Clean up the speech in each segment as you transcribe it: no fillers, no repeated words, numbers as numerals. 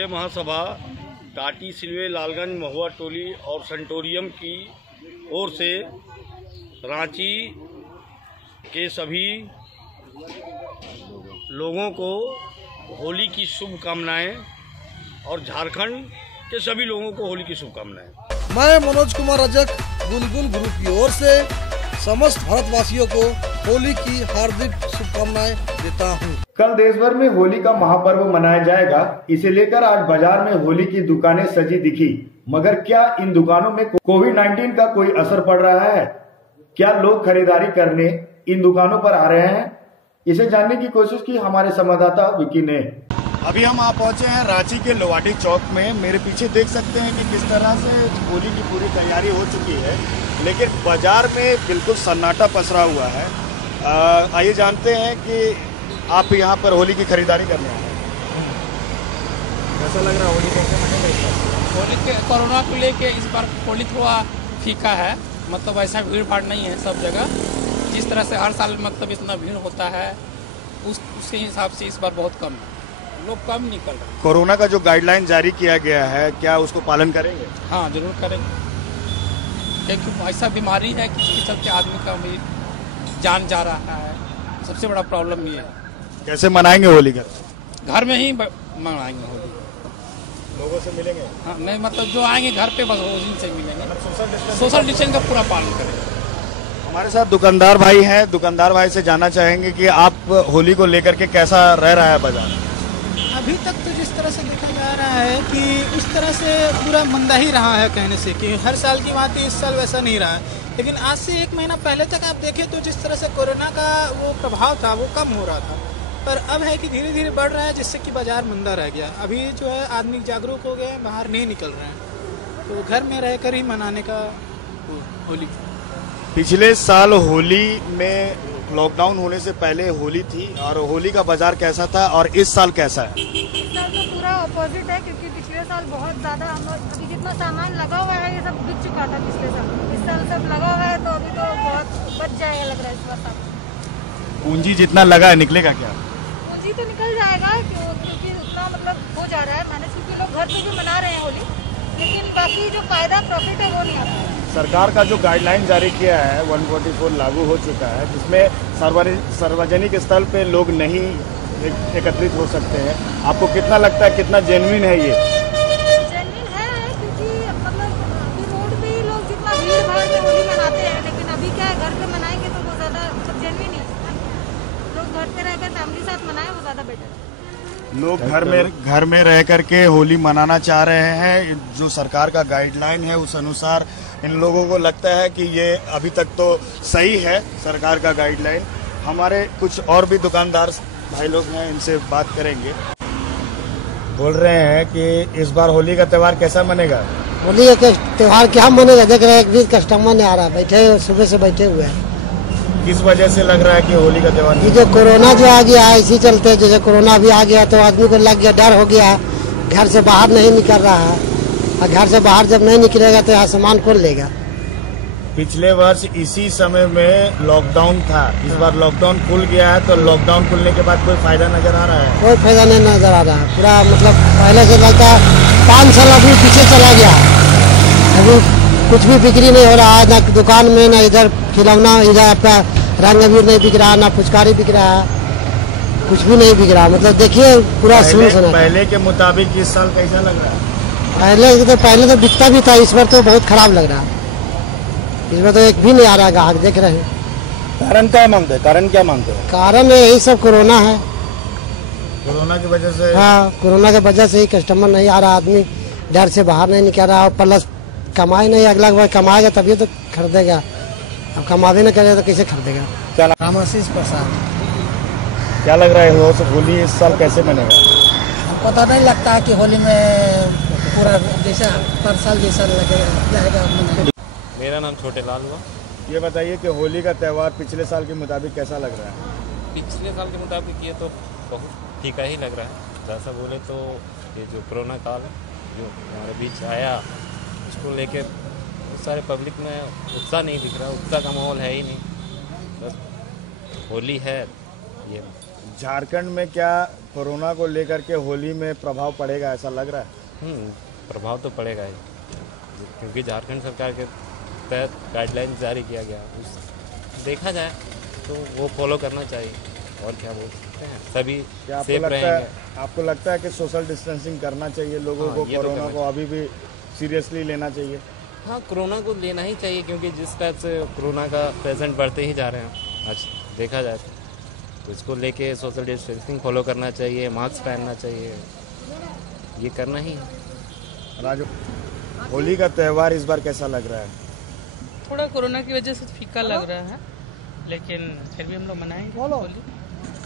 क्षत्रिय महासभा टाटी सिलवे लालगंज महुआ टोली और सेंटोरियम की ओर से रांची के सभी लोगों को होली की शुभकामनाएं और झारखंड के सभी लोगों को होली की शुभकामनाएं। मैं मनोज कुमार रजक गुलगुल ग्रुप की ओर से समस्त भारतवासियों को होली की हार्दिक शुभकामनाएं देता हूं। कल देश भर में होली का महापर्व मनाया जाएगा। इसे लेकर आज बाजार में होली की दुकानें सजी दिखी, मगर क्या इन दुकानों में कोविड-19 का कोई असर पड़ रहा है? क्या लोग खरीदारी करने इन दुकानों पर आ रहे हैं? इसे जानने की कोशिश की हमारे संवाददाता विकी ने। अभी हम आप पहुंचे हैं रांची के लोवाटी चौक में। मेरे पीछे देख सकते हैं कि किस तरह से होली की पूरी तैयारी हो चुकी है, लेकिन बाजार में बिल्कुल सन्नाटा पसरा हुआ है। आइए जानते हैं कि आप यहाँ पर होली की खरीदारी करने आए हैं। कैसा लग रहा है होली कैसे मनेगा? होली के कोरोना को लेके इस बार होली थोड़ा फीका है, मतलब ऐसा भीड़ भाड़ नहीं है सब जगह। जिस तरह से हर साल मतलब इतना भीड़ होता है उसके हिसाब से इस बार बहुत कम है, लोग कम निकल रहे हैं। कोरोना का जो गाइडलाइन जारी किया गया है, क्या उसको पालन करेंगे? हाँ जरूर करेंगे, क्योंकि ऐसा बीमारी है कि इसके चलते आदमी का भी जान जा रहा है। सबसे बड़ा प्रॉब्लम ये है। कैसे मनाएंगे होली? घर में ही मनाएंगे होली। लोगों से मिलेंगे? हाँ नहीं, मतलब जो आएंगे घर पे बस उनसे मिलेंगे। सोशल डिस्टेंस का पूरा पालन करेंगे। हमारे साथ दुकानदार भाई हैं। दुकानदार भाई से जानना चाहेंगे कि आप होली को लेकर के कैसा रह रहा है बाजार? अभी तक तो जिस तरह से देखा जा रहा है कि उस तरह से पूरा मंदा ही रहा है, कहने से कि हर साल की बात इस साल वैसा नहीं रहा है। लेकिन आज से 1 महीना पहले तक आप देखें तो जिस तरह से कोरोना का वो प्रभाव था वो कम हो रहा था, पर अब है कि धीरे धीरे बढ़ रहा है, जिससे कि बाजार मंदा रह गया। अभी जो है आदमी जागरूक हो गए हैं, बाहर नहीं निकल रहे हैं, तो घर में रहकर ही मनाने का होली। पिछले साल होली में लॉकडाउन होने से पहले होली थी, और होली का बाजार कैसा था और इस साल कैसा है? इस साल तो पूरा अपोजिट है, क्योंकि पिछले साल बहुत ज्यादा हम अभी जितना सामान लगा हुआ है ये सब बिक चुका था पिछले साल। इस साल सब लगा हुआ है तो अभी तो बहुत बच जाएगा लग रहा है इस बार। पूंजी जितना लगा है निकलेगा क्या? पूंजी तो निकल जाएगा, क्योंकि उतना मतलब हो जा रहा है मैनेज, क्योंकि लोग घर पे भी मना रहे हैं होली, लेकिन बाकी जो फायदा प्रॉफिट है वो नहीं आता। सरकार का जो गाइडलाइन जारी किया है 144 लागू हो चुका है, जिसमें सार्वजनिक स्थल पे लोग नहीं एकत्रित हो सकते हैं। आपको कितना लगता है कितना जेन्युइन है ये? जेन्युइन है, क्योंकि मतलब अभी रोड पे ही लोग जितना भीड़ भाड़ में होली मनाते हैं, लेकिन अभी क्या है घर पे मनाएंगे तो वो ज्यादा मतलब जेन्युइन ही है। लोग घर पे रहकर फैमिली साथ मनाए वो ज्यादा बेटर है। लोग घर में रह करके होली मनाना चाह रहे हैं। जो सरकार का गाइडलाइन है उस अनुसार इन लोगों को लगता है कि ये अभी तक तो सही है सरकार का गाइडलाइन। हमारे कुछ और भी दुकानदार भाई लोग हैं, इनसे बात करेंगे। बोल रहे हैं कि इस बार होली का त्योहार कैसा मनेगा? होली का त्योहार क्या मनेगा? देख रहे हैं एक भी कस्टमर नहीं आ रहा, बैठे सुबह से बैठे हुए हैं। किस वजह से लग रहा है कि होली का त्योहार? ये जो कोरोना जो आ गया है इसी चलते, जैसे कोरोना भी आ गया तो आदमी को लग गया, डर हो गया, घर से बाहर नहीं निकल रहा है, और घर से बाहर जब नहीं निकलेगा तो यहाँ सामान कौन लेगा? पिछले वर्ष इसी समय में लॉकडाउन था, इस बार लॉकडाउन खुल गया है, तो लॉकडाउन खुलने के बाद कोई फायदा नजर आ रहा है? कोई फायदा नहीं नजर आ रहा है। पूरा मतलब पहले से लगता 5 साल अभी पीछे चला गया, अभी कुछ भी बिक्री नहीं हो रहा है, न दुकान में, न इधर खिलौना, इधर आपका रंग अबीर नहीं बिक रहा, न फुचकारी बिक रहा है, कुछ भी नहीं बिक रहा। मतलब देखिए पूरा सुनसान। पहले के मुताबिक इस साल कैसा लग रहा है? पहले तो बिकता भी था, इस बार तो बहुत खराब लग रहा है। इस बार तो एक भी नहीं आ रहा ग्राहक, देख रहे हैं। कारण क्या मांगते हैं? कारण क्या मांगते हैं? कारण यही सब कोरोना है, कोरोना की वजह से। हाँ, कोरोना की वजह से ही कस्टमर नहीं आ रहा, आदमी डर से बाहर नहीं निकल रहा, और प्लस कमाई नहीं, अगला बार कमाएगा तभी तो खरीदेगा, अब कमावे नहीं करेगा तो कैसे खरीदेगा? रामाशीष प्रसाद। क्या लग रहा है होली इस साल कैसे मनेगा? पता नहीं लगता है कि होली में पूरा जैसा हर साल जैसा लगेगा। मेरा नाम छोटे लाल हुआ। ये बताइए कि होली का त्यौहार पिछले साल के मुताबिक कैसा लग रहा है? पिछले साल के मुताबिक ये तो बहुत फीका ही लग रहा है। जैसा बोले तो ये जो कोरोना काल जो हमारे बीच आया उसको लेकर बहुत सारे पब्लिक में उत्साह नहीं दिख रहा, उत्साह का माहौल है ही नहीं। बस होली है, ये झारखंड में क्या कोरोना को लेकर के होली में प्रभाव पड़ेगा, ऐसा लग रहा है? प्रभाव तो पड़ेगा ही, क्योंकि झारखंड सरकार के तहत गाइडलाइन जारी किया गया, उस देखा जाए तो वो फॉलो करना चाहिए। और क्या बोल सकते हैं, सभी सेफ रहेंगे। आपको लगता है कि सोशल डिस्टेंसिंग करना चाहिए लोगों को, कोरोना को अभी भी सीरियसली लेना चाहिए? हाँ, कोरोना को लेना ही चाहिए, क्योंकि जिस टाइप से कोरोना का प्रेजेंट बढ़ते ही जा रहे हैं आज देखा जाए तो इसको लेके सोशल डिस्टेंसिंग फॉलो करना चाहिए, मास्क पहनना चाहिए, ये करना ही है। राजू, होली का त्यौहार इस बार कैसा लग रहा है? थोड़ा कोरोना की वजह से फीका लग रहा है, लेकिन फिर भी हम लोग मनाएंगे, होली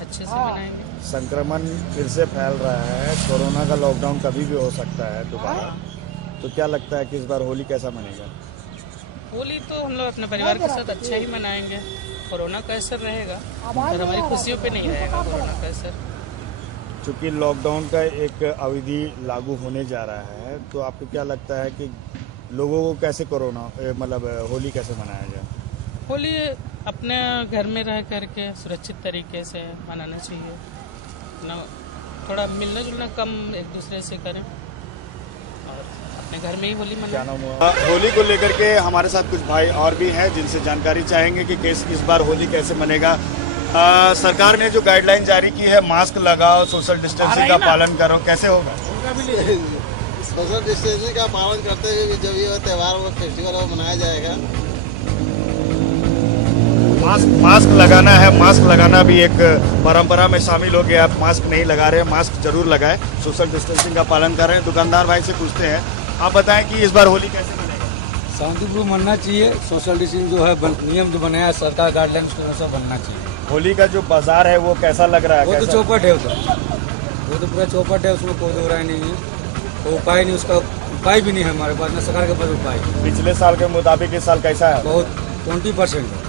अच्छे से मनाएंगे। संक्रमण फिर से फैल रहा है, कोरोना का लॉकडाउन कभी भी हो सकता है दोबारा, तो क्या लगता है कि इस बार होली कैसा मनेगा? होली तो हम लोग अपने परिवार के साथ अच्छा ही मनाएंगे। कोरोना का असर रहेगा और हमारी खुशियों पे नहीं रहेगा कोरोना का असर। चूँकि लॉकडाउन का एक अवधि लागू होने जा रहा है, तो आपको क्या लगता है कि लोगों को कैसे कोरोना मतलब होली कैसे मनाया जाए? होली अपने घर में रह करके सुरक्षित तरीके से मनाना चाहिए ना, थोड़ा मिलना जुलना कम एक दूसरे से करें और अपने घर में ही होली मनाएं। होली को लेकर के हमारे साथ कुछ भाई और भी हैं जिनसे जानकारी चाहेंगे कि इस बार होली कैसे मनेगा। सरकार ने जो गाइडलाइन जारी की है, मास्क लगाओ, सोशल डिस्टेंसिंग का पालन करो, कैसे होगा? सोशल डिस्टेंसिंग का पालन करते हुए जब ये त्यौहार वो फेस्टिवल वो मनाया जाएगा। मास्क लगाना है, मास्क लगाना भी एक परंपरा में शामिल हो गया। आप मास्क नहीं लगा रहे हैं, मास्क जरूर लगाएं, सोशल डिस्टेंसिंग का पालन कर रहे हैं। दुकानदार भाई से पूछते हैं, आप बताएं कि इस बार होली कैसे मनेगा? शांतिपूर्ण मनना चाहिए, सोशल डिस्टेंसिंग जो है नियम जो बनाया सरकार गाइडलाइंस के अनुसार बनना चाहिए। होली का जो बाजार है वो कैसा लग रहा है? वो तो चौपट है, वो तो पूरा चौपट है, उसमें कोई दो राय नहीं है, कोई उपाय नहीं, उसका उपाय भी नहीं है हमारे पास, न सरकार के पास उपाय। पिछले साल के मुताबिक इस साल कैसा है? बहुत 20% है।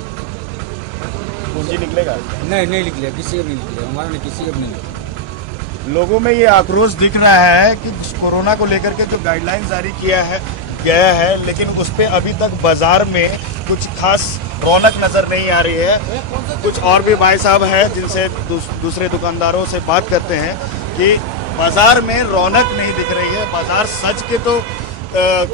पूंजी निकलेगा? नहीं निकलेगा, किसी का नहीं निकलेगा, हमारा नहीं, किसी का नहीं निकलेगा। लोगों में ये आक्रोश दिख रहा है कि कोरोना को लेकर के जो गाइडलाइन जारी किया है गया है, लेकिन उस पे अभी तक बाजार में कुछ खास रौनक नजर नहीं आ रही है। कुछ और भी भाई साहब हैं जिनसे दूसरे दुकानदारों से बात करते हैं कि बाजार में रौनक नहीं दिख रही है। बाजार सज के तो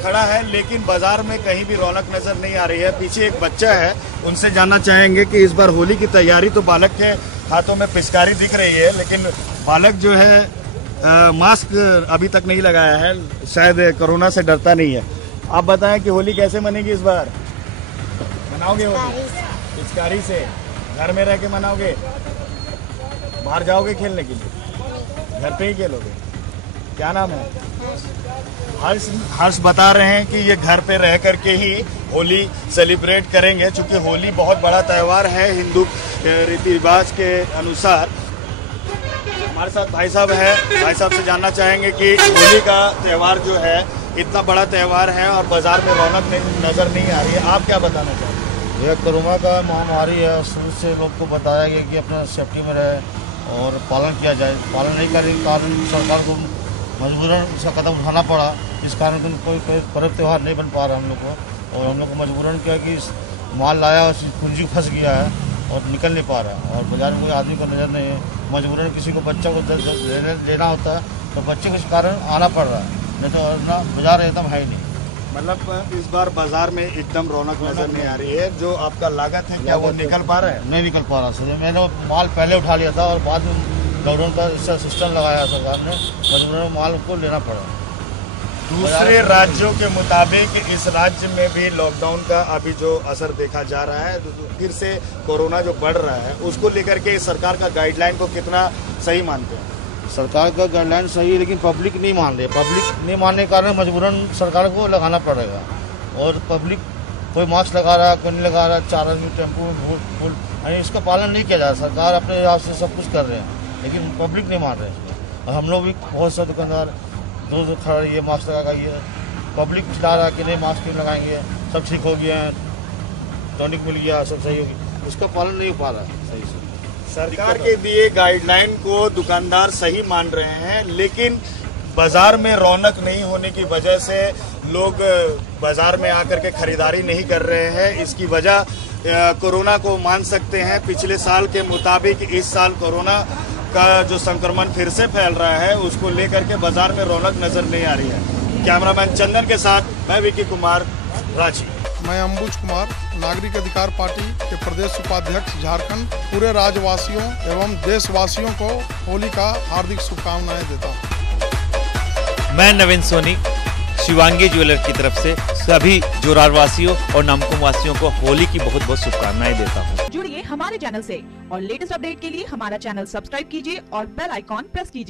खड़ा है, लेकिन बाजार में कहीं भी रौनक नजर नहीं आ रही है। पीछे एक बच्चा है, उनसे जानना चाहेंगे कि इस बार होली की तैयारी, तो बालक के हाथों में पिचकारी दिख रही है, लेकिन बालक जो है मास्क अभी तक नहीं लगाया है, शायद कोरोना से डरता नहीं है। आप बताएं कि होली कैसे मनेगी इस बार? मनाओगे होली पिचकारी से? घर में रह के मनाओगे? बाहर जाओगे खेलने के लिए? घर पे ही खेलोगे? क्या नाम है? हर्ष बता रहे हैं कि ये घर पे रह करके ही होली सेलिब्रेट करेंगे, क्योंकि होली बहुत बड़ा त्यौहार है हिंदू रीति रिवाज के अनुसार। हमारे साथ भाई साहब हैं, भाई साहब से जानना चाहेंगे कि होली का त्यौहार जो है इतना बड़ा त्यौहार है और बाजार में रौनक नजर नहीं आ रही है, आप क्या बताना चाहेंगे? यह कोरोना का महामारी है, शुरू से लोग को बताया गया कि अपना सेफ्टी में रहे और पालन किया जाए। पालन नहीं करने के कारण सरकार को मजबूरन इसका कदम उठाना पड़ा। इस कारण कोई पर्व त्यौहार नहीं बन पा रहा हम लोग को, और हम लोग को मजबूरन क्या कि माल लाया और पूंजी फंस गया है और निकल नहीं पा रहा है, और बाजार में कोई आदमी को नज़र नहीं है। मजबूरन किसी को बच्चा को लेना होता है तो बच्चे के कारण आना पड़ रहा है, नहीं तो ना बाजार एकदम है ही नहीं। मतलब इस बार बाजार में एकदम रौनक नजर नहीं आ रही है। जो आपका लागत है क्या वो निकल पा रहा है? नहीं निकल पा रहा सर। मैंने माल पहले उठा लिया था और बाद में लॉकडाउन का सिस्टम लगाया सरकार ने, मजबूरन माल को लेना पड़ा। दूसरे राज्यों के मुताबिक इस राज्य में भी लॉकडाउन का अभी जो असर देखा जा रहा है, फिर से कोरोना जो बढ़ रहा है, उसको लेकर के सरकार का गाइडलाइन को कितना सही मानते हैं? सरकार का गाइडलाइन सही है, लेकिन पब्लिक नहीं मान रही। पब्लिक नहीं मानने के कारण मजबूरन सरकार को लगाना पड़ेगा, और पब्लिक कोई मास्क लगा रहा है, कोई नहीं लगा रहा, 4 आदमी टेम्पो फुल, यानी इसका पालन नहीं किया जा रहा। सरकार अपने हिसाब से सब कुछ कर रहे हैं, लेकिन पब्लिक नहीं मान रहे हैं। और हम लोग भी बहुत से दुकानदार दूर खड़ा रही है, मास्क लगा ये, पब्लिक चिल्ला रहा है कि नहीं मास्क क्यों लगाएंगे, सब ठीक हो गया है, टॉनिक मिल गया, सब सही हो गया। उसका पालन नहीं हो पा रहा है सही से। सरकार के दिए गाइडलाइन को दुकानदार सही मान रहे हैं, लेकिन बाजार में रौनक नहीं होने की वजह से लोग बाजार में आकर के खरीदारी नहीं कर रहे हैं। इसकी वजह कोरोना को मान सकते हैं। पिछले साल के मुताबिक इस साल कोरोना का जो संक्रमण फिर से फैल रहा है उसको लेकर के बाजार में रौनक नजर नहीं आ रही है। कैमरामैन चंदन के साथ मैं विकी कुमार, रांची। मैं अंबुज कुमार, नागरिक अधिकार पार्टी के प्रदेश उपाध्यक्ष झारखंड, पूरे राज्यवासियों एवं देशवासियों को होली का हार्दिक शुभकामनाएं देता हूँ। मैं नवीन सोनी, शिवांगी ज्वेलर की तरफ से सभी जोरार वासियों और नामकुम वासियों को होली की बहुत बहुत शुभकामनाएं देता हूँ। जुड़िए हमारे चैनल से और लेटेस्ट अपडेट के लिए हमारा चैनल सब्सक्राइब कीजिए और बेल आइकॉन प्रेस कीजिए।